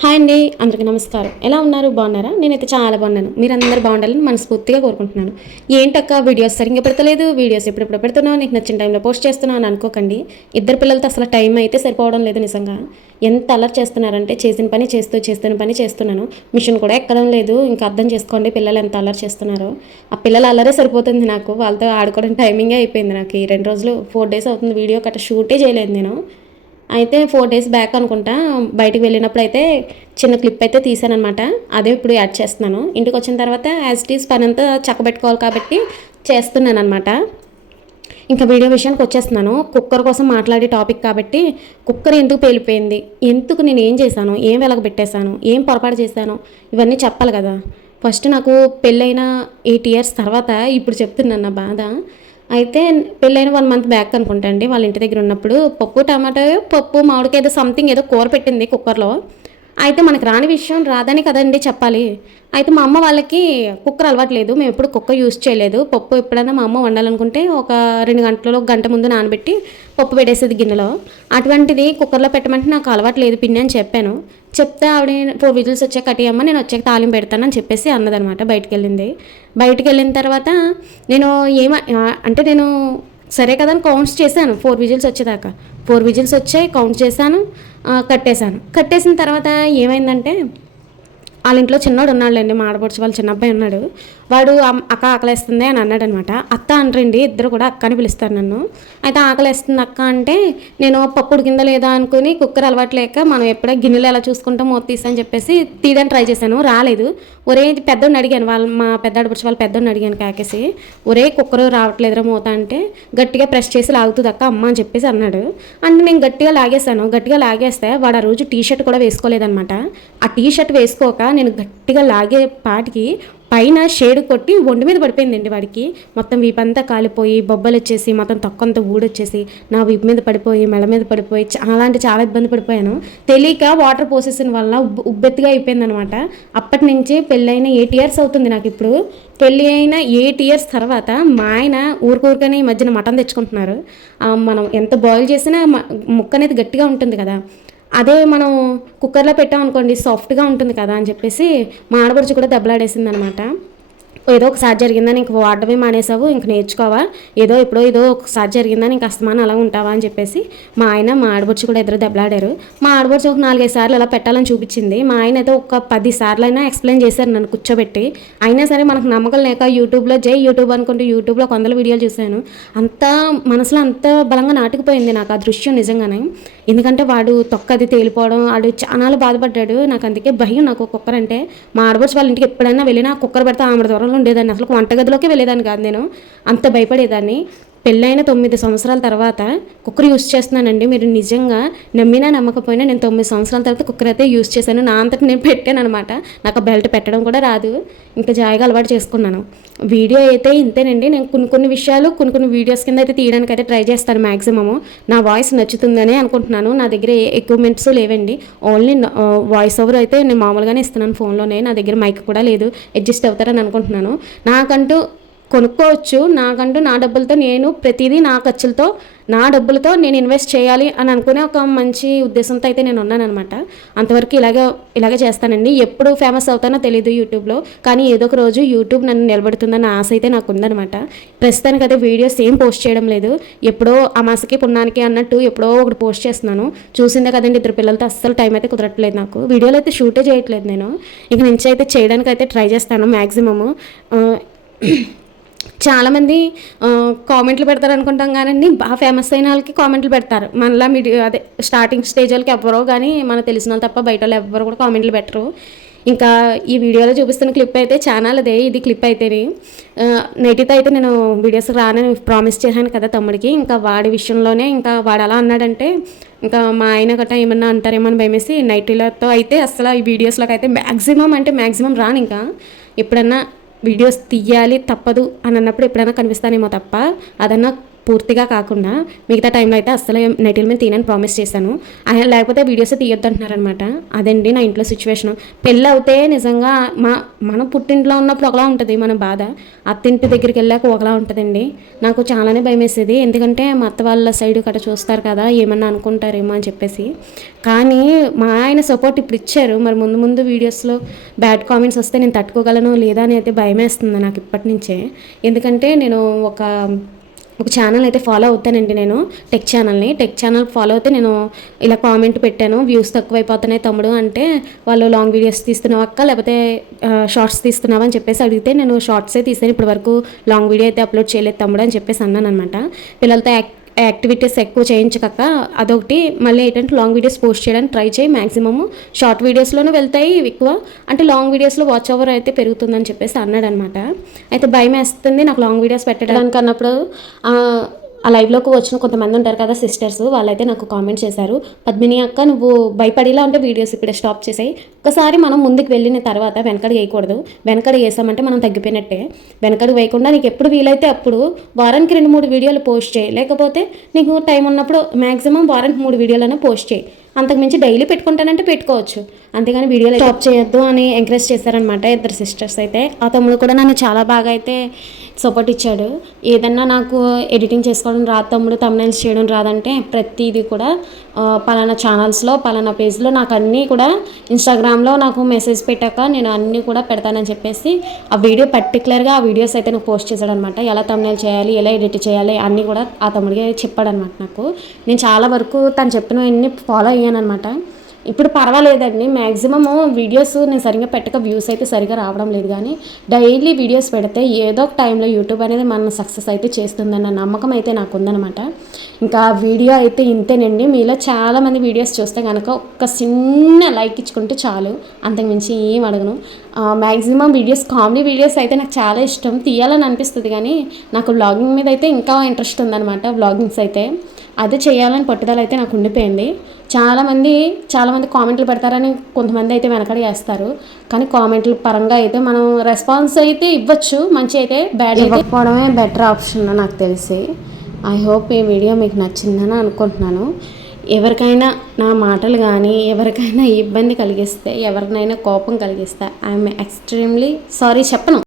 Hi అండి, అందరికీ నమస్కారం. ఎలా ఉన్నారు? బాగున్నారా? నేనైతే చాలా బాగున్నాను. మీరందరూ బాగుండాలని మనస్ఫూర్తిగా కోరుకుంటున్నాను. ఏంటక్క వీడియోస్ సరిగ్గా పెడతలేదు, వీడియోస్ ఎప్పుడెప్పుడు పెడుతున్నావు, నీకు నచ్చిన టైంలో పోస్ట్ చేస్తున్నావు అని అనుకోకండి. ఇద్దరు పిల్లలతో అసలు టైం అయితే సరిపోవడం లేదు నిజంగా. ఎంత అలర్ట్ చేస్తున్నారంటే చేసిన పని చేస్తున్న పని చేస్తున్నాను. మిషన్ కూడా ఎక్కడం లేదు. ఇంకా అర్థం చేసుకోండి పిల్లలు ఎంత అలర్ చేస్తున్నారో. ఆ పిల్లలు అల్లరే సరిపోతుంది నాకు. వాళ్ళతో ఆడుకోవడం టైమింగే అయిపోయింది నాకు. ఈ 2 రోజులు 4 డేస్ అవుతుంది వీడియో కట్ట షూటే చేయలేదు నేను. అయితే 4 డేస్ బ్యాక్ అనుకుంటా బయటికి వెళ్ళినప్పుడు అయితే చిన్న క్లిప్ అయితే తీసానమాట. అదే ఇప్పుడు యాడ్ చేస్తున్నాను. ఇంటికి వచ్చిన తర్వాత యాజ్ ఇట్ ఈస్ పని అంతా చక్కబెట్టుకోవాలి కాబట్టి చేస్తున్నాను అనమాట. ఇంకా వీడియో విషయానికి వచ్చేస్తున్నాను. కుక్కర్ కోసం మాట్లాడే టాపిక్ కాబట్టి కుక్కర్ ఎందుకు పేలిపోయింది, ఎందుకు నేను ఏం చేశాను, ఏం వెలగబెట్టేశాను, ఏం పొరపాటు చేశాను, ఇవన్నీ చెప్పాలి కదా. ఫస్ట్ నాకు పెళ్ళైన 8 ఇయర్స్ తర్వాత ఇప్పుడు చెప్తున్నాను నా బాధ. అయితే పెళ్ళైన 1 మంత్ బ్యాక్ అనుకుంటా అండి, వాళ్ళ ఇంటి దగ్గర ఉన్నప్పుడు పప్పు మామిడికాయ ఏదో సంథింగ్ ఏదో కూర పెట్టింది కుక్కర్లో. అయితే మనకు రాని విషయం రాదని కదండి చెప్పాలి. అయితే మా అమ్మ వాళ్ళకి కుక్కర్ అలవాట్లేదు, మేము ఎప్పుడు కుక్కర్ యూజ్ చేయలేదు. పప్పు ఎప్పుడైనా మా అమ్మ వండాలనుకుంటే ఒక 2 గంటలలో, ఒక గంట ముందు నానబెట్టి పప్పు పెట్టేసేది గిన్నెలో. అటువంటిది కుక్కర్లో పెట్టమంటే నాకు అలవాట్లేదు పిన్ని అని చెప్పాను. చెప్తే ఆవిడ 4 విజిల్స్ వచ్చాక కట్టియమ్మ, నేను వచ్చాక తాలింపు పెడతానని చెప్పేసి అన్నదనమాట. బయటికి వెళ్ళింది. బయటికి వెళ్ళిన తర్వాత నేను అంటే నేను సరే కదా అని కౌంట్స్ చేశాను 4 విజిల్స్ వచ్చేదాకా. 4 విజిల్స్ వచ్చాయి, కౌంట్ చేశాను, కట్టేశాను. కట్టేసిన తర్వాత ఏమైందంటే వాళ్ళ ఇంట్లో చిన్నోడు ఉన్నాడులేండి, మా ఆడపడుచు వాళ్ళ చిన్న అబ్బాయి ఉన్నాడు. వాడు అక్క ఆకలేస్తుంది అని అన్నాడు అనమాట. అత్త అనరండి, ఇద్దరు కూడా అక్క అని పిలుస్తారు నన్ను. అయితే ఆకలేస్తుంది అక్క అంటే నేను పప్పు ఉడికిందా లేదా అనుకుని కుక్కర్ అలవాట్లేక మనం ఎప్పుడో గిన్నెలు ఎలా చూసుకుంటాం మూత తీసని చెప్పేసి తీయడానికి ట్రై చేశాను, రాలేదు. ఒరే పెద్దోడిని అడిగాను, మా పెద్ద ఆడపడుచు వాళ్ళ పెద్దోడిని అడిగాను కాకేసి, ఒరే కుక్కర్ రావట్లేదురా మూత అంటే గట్టిగా ప్రెస్ చేసి లాగుతుంది అక్క అమ్మ అని చెప్పేసి అన్నాడు. అంటే నేను గట్టిగా లాగేశాను. గట్టిగా లాగేస్తే వాడు ఆ రోజు టీషర్ట్ కూడా వేసుకోలేదనమాట. ఆ టీషర్ట్ వేసుకోక నేను గట్టిగా లాగే పాటికి పైన షేడ్ కొట్టి ఒంటి మీద పడిపోయిందండి వాడికి. మొత్తం వీపంతా కాలిపోయి బొబ్బలు వచ్చేసి మొత్తం తొక్కంతా ఊడొచ్చేసి నా వీపు మీద పడిపోయి మెడ మీద పడిపోయి చాలా ఇబ్బంది పడిపోయాను. తెలియక వాటర్ పోసేసిన వల్ల ఉబ్బెత్తిగా అయిపోయింది అనమాట. అప్పటి నుంచి పెళ్ళైన 8 ఇయర్స్ అవుతుంది నాకు. ఇప్పుడు పెళ్ళి అయిన 8 ఇయర్స్ తర్వాత మా ఆయన ఊరికూరికని ఈ మధ్యన మటన్ తెచ్చుకుంటున్నారు. మనం ఎంత బాయిల్ చేసినా ముక్క అనేది గట్టిగా ఉంటుంది కదా, అదే మనం కుక్కర్లో పెట్టామనుకోండి సాఫ్ట్గా ఉంటుంది కదా అని చెప్పేసి మా ఆడపడుచు కూడా దెబ్బలాడేసింది అనమాట. ఏదో ఒకసారి జరిగిందని ఇంక వాడడమే మానేసావు, ఇంక నేర్చుకోవా, ఏదో ఒకసారి జరిగిందని ఇంక అస్తమానం అలా ఉంటావా అని చెప్పేసి మా ఆయన మా ఆడబొచ్చు కూడా ఇద్దరు దెబ్బలాడారు. మా ఆడబొచ్చు ఒక 4-5 సార్లు అలా పెట్టాలని చూపించింది. మా ఆయన అయితే ఒక 10 సార్లు అయినా ఎక్స్ప్లెయిన్ చేశారు నన్ను కూర్చోబెట్టి. అయినా సరే మనకు నమ్మకం లేక యూట్యూబ్లో యూట్యూబ్ అనుకుంటూ యూట్యూబ్లో 100 వీడియోలు చూశాను. అంత మనసులో అంత బలంగా నాటుకుపోయింది నాకు ఆ దృశ్యం నిజంగానే. ఎందుకంటే వాడు తొక్కది తేలిపోవడం, వాడు చాలా బాధపడ్డాడు. నాకు అందుకే భయం నాకు కుక్కర్ అంటే. మా ఆడబొచ్చు వాళ్ళ ఇంటికి ఎప్పుడైనా వెళ్ళినా కుక్కర్ పెడితే ఆమె దూరంలో ఉండేదాన్ని, అసలు వంటగదిలోకి వెళ్ళేదాన్ని కాదు, నేను అంత భయపడేదాన్ని. పెళ్ళైన 9 సంవత్సరాల తర్వాత కుక్కర్ యూస్ చేస్తున్నానండి. మీరు నిజంగా నమ్మినా నమ్మకపోయినా నేను 9 సంవత్సరాల తర్వాత కుక్కర్ అయితే యూస్ చేశాను. నా అంతటి నేను పెట్టాను అనమాట. నాకు బెల్ట్ పెట్టడం కూడా రాదు, ఇంకా జాయిగా అలవాటు చేసుకున్నాను. వీడియో అయితే ఇంతేనండి. నేను కొన్ని విషయాలు కొన్ని వీడియోస్ కింద అయితే తీయడానికి అయితే ట్రై చేస్తాను మ్యాక్సిమము. నా వాయిస్ నచ్చుతుందని అనుకుంటున్నాను. నా దగ్గర ఎక్విప్మెంట్స్ లేవండి, ఓన్లీ వాయిస్ ఓవర్ అయితే నేను మామూలుగానే ఇస్తున్నాను ఫోన్లోనే. నా దగ్గర మైక్ కూడా లేదు, అడ్జస్ట్ అవుతారని అనుకుంటున్నాను. నాకంటూ కొనుక్కోవచ్చు, నాకంటూ నా డబ్బులతో నేను ప్రతిదీ నా ఖర్చులతో నా డబ్బులతో నేను ఇన్వెస్ట్ చేయాలి అని అనుకునే ఒక మంచి ఉద్దేశంతో అయితే నేను ఉన్నాను అనమాట. అంతవరకు ఇలాగే చేస్తానండి. ఎప్పుడు ఫేమస్ అవుతానో తెలియదు యూట్యూబ్లో, కానీ ఏదో ఒక రోజు యూట్యూబ్ నన్ను నిలబెడుతుందన్న ఆశ అయితే నాకు ఉందనమాట. ప్రస్తుతానికి అయితే వీడియోస్ ఏం పోస్ట్ చేయడం లేదు. ఎప్పుడో అమాసకి పుణ్యానికి అన్నట్టు ఎప్పుడో ఒకటి పోస్ట్ చేస్తున్నాను. చూసిందే కదండి, 2 పిల్లలతో అస్సలు టైం అయితే కుదరట్లేదు నాకు. వీడియోలు అయితే షూటే చేయట్లేదు నేను. ఇక నుంచి అయితే చేయడానికి అయితే ట్రై చేస్తాను మ్యాక్సిమము. చాలామంది కామెంట్లు పెడతారు అనుకుంటాం కానండి, బాగా ఫేమస్ అయిన వాళ్ళకి కామెంట్లు పెడతారు. మనలా అదే స్టార్టింగ్ స్టేజ్ వాళ్ళకి ఎవ్వరో కానీ మనకు తెలిసిన వాళ్ళు తప్ప బయట వాళ్ళు ఎవ్వరు కూడా కామెంట్లు పెట్టరు. ఇంకా ఈ వీడియోలో చూపిస్తున్న క్లిప్ అయితే ఛానల్ అదే, ఇది క్లిప్ అయితేనే. నైట్తో అయితే నేను వీడియోస్ రానని ప్రామిస్ చేశాను కదా తమ్ముడికి. ఇంకా వాడి విషయంలోనే ఇంకా వాడు అలా అన్నాడంటే ఇంకా మా ఆయన గట్రా ఏమన్నా అంటారేమో అని భయమేసి నైటీలతో అయితే అసలు ఈ వీడియోస్లోకి అయితే మ్యాక్సిమం రాను. ఇంకా ఎప్పుడన్నా వీడియోస్ తీయాలి తప్పదు అని అన్నప్పుడు ఎప్పుడైనా కనిపిస్తానేమో తప్ప, అదన్నా పూర్తిగా కాకుండా మిగతా టైంలో అయితే అస్సలు నెటిల్ మీద తీనని ప్రామిస్ చేశాను. ఆయన లేకపోతే వీడియోస్ తీయొద్దు అంటున్నారనమాట. అదండి నా ఇంట్లో సిచ్యువేషన్. పెళ్ళి అవుతే నిజంగా మనం పుట్టింట్లో ఉన్నప్పుడు ఒకలా ఉంటుంది మన బాధ, అత్తింటి దగ్గరికి వెళ్ళాక ఒకలా ఉంటుందండి. నాకు చాలానే భయం వేసేది, ఎందుకంటే మా అత్త వాళ్ళ సైడ్ కట్ట చూస్తారు కదా, ఏమన్నా అనుకుంటారేమో అని చెప్పేసి. కానీ మా ఆయన సపోర్ట్ ఇప్పుడు ఇచ్చారు. మరి ముందు ముందు వీడియోస్లో బ్యాడ్ కామెంట్స్ వస్తే నేను తట్టుకోగలను లేదా అని అయితే భయం వేస్తుంది నాకు ఇప్పటి నుంచే. ఎందుకంటే నేను ఒక ఛానల్ అయితే ఫాలో అవుతానండి. నేను టెక్ ఛానల్ ఫాలో అయితే నేను ఇలా కామెంట్ పెట్టాను, వ్యూస్ తక్కువైపోతున్నాయి తమ్ముడు అంటే, వాళ్ళు లాంగ్ వీడియోస్ తీస్తున్నావు అక్క లేకపోతే షార్ట్స్ తీస్తున్నావు అని చెప్పేసి అడిగితే, నేను షార్ట్సే తీసాను, ఇప్పటి వరకు లాంగ్ వీడియో అయితే అప్లోడ్ చేయలేదు తమ్ముడు అని చెప్పేసి అన్నాను అనమాట. పిల్లలతో యాక్టివిటీస్ ఎక్కువ చేయించక అదొకటి, మళ్ళీ ఏంటంటే లాంగ్ వీడియోస్ పోస్ట్ చేయడానికి ట్రై చేయి, మ్యాక్సిమమ్ షార్ట్ వీడియోస్లోనే వెళ్తాయి ఎక్కువ, అంటే లాంగ్ వీడియోస్లో వాచ్ ఓవర్ అయితే పెరుగుతుందని చెప్పేసి అన్నాడు అనమాట. అయితే భయం వేస్తుంది నాకు లాంగ్ వీడియోస్ పెట్టడానికి అన్నప్పుడు. ఆ లైవ్లోకి వచ్చిన కొంతమంది ఉంటారు కదా సిస్టర్స్, వాళ్ళైతే నాకు కామెంట్ చేశారు, పద్మిని అక్క నువ్వు భయపడేలా ఉంటే వీడియోస్ ఇప్పుడే స్టాప్ చేసాయి, ఒకసారి మనం ముందుకు వెళ్ళిన తర్వాత వెనకడు వేయకూడదు, వెనకడు వేసామంటే మనం తగ్గిపోయినట్టే, వెనకడు వేయకుండా నీకు ఎప్పుడు వీలైతే అప్పుడు వారానికి 2-3 వీడియోలు పోస్ట్ చేయి, లేకపోతే నీకు టైం ఉన్నప్పుడు మ్యాక్సిమం వారానికి 3 వీడియోలైనా పోస్ట్ చేయి, అంతకుమించి డైలీ పెట్టుకుంటానంటే పెట్టుకోవచ్చు, అంతేగాని వీడియోలు స్టాప్ చేయొద్దు అని ఎంకరేజ్ చేశారనమాట ఇద్దరు సిస్టర్స్ అయితే. ఆ తమ్ముడు కూడా నన్ను చాలా బాగా అయితే సపోర్ట్ ఇచ్చాడు. ఏదన్నా నాకు ఎడిటింగ్ చేసుకోవడం రాదు తమ్ముడు, థంబ్నెయిల్స్ చేయడం రాదంటే ప్రతిదీ కూడా పలానా ఛానల్స్లో పలానా పేజ్లో నాకు అన్నీ కూడా ఇన్స్టాగ్రామ్లో నాకు మెసేజ్ పెట్టాక నేను అన్నీ కూడా పెడతానని చెప్పేసి ఆ వీడియో పర్టికులర్గా ఆ వీడియోస్ అయితే నాకు పోస్ట్ చేశాడనమాట. ఎలా థంబ్నెయిల్ చేయాలి, ఎలా ఎడిట్ చేయాలి అన్నీ కూడా ఆ తమ్ముడికి చెప్పాడనమాట నాకు. నేను చాలా వరకు తను చెప్పినవన్నీ ఫాలో అయ్యానమాట. ఇప్పుడు పర్వాలేదండి, మ్యాక్సిమమ్ వీడియోస్ నేను సరిగ్గా పెట్టక వ్యూస్ అయితే సరిగ్గా రావడం లేదు, కానీ డైలీ వీడియోస్ పెడితే ఏదో ఒక టైంలో యూట్యూబ్ అనేది మన సక్సెస్ అయితే చేస్తుందన్న నమ్మకం అయితే నాకు ఉందన్నమాట. ఇంకా వీడియో అయితే ఇంతేనండి. మీలో చాలామంది వీడియోస్ చూస్తే కనుక ఒక్క చిన్న లైక్ ఇచ్చుకుంటే చాలు, అంతకుమించి ఏం అడగను. మ్యాక్సిమం వీడియోస్ కామెడీ వీడియోస్ అయితే నాకు చాలా ఇష్టం, తీయాలని అనిపిస్తుంది, కానీ నాకు వ్లాగింగ్ మీద అయితే ఇంకా ఇంట్రెస్ట్ ఉందన్నమాట. వ్లాగింగ్స్ అయితే అదే చేయాలని పట్టుదల అయితే నాకు ఉండిపోయింది. చాలామంది కామెంట్లు పెడతారని కొంతమంది అయితే వెనకడి వేస్తారు, కానీ కామెంట్ల పరంగా అయితే మనం రెస్పాన్స్ అయితే ఇవ్వచ్చు, మంచి అయితే బ్యాడ్ ఇవ్వకపోవడమే బెటర్ ఆప్షన్ నాకు తెలిసి. ఐ హోప్ ఈ వీడియో మీకు నచ్చిందని అనుకుంటున్నాను. ఎవరికైనా నా మాటలు కానీ ఎవరికైనా ఇబ్బంది కలిగిస్తే, ఎవరికైనా కోపం కలిగిస్తే ఐఎమ్ ఎక్స్ట్రీమ్లీ సారీ చెప్పను.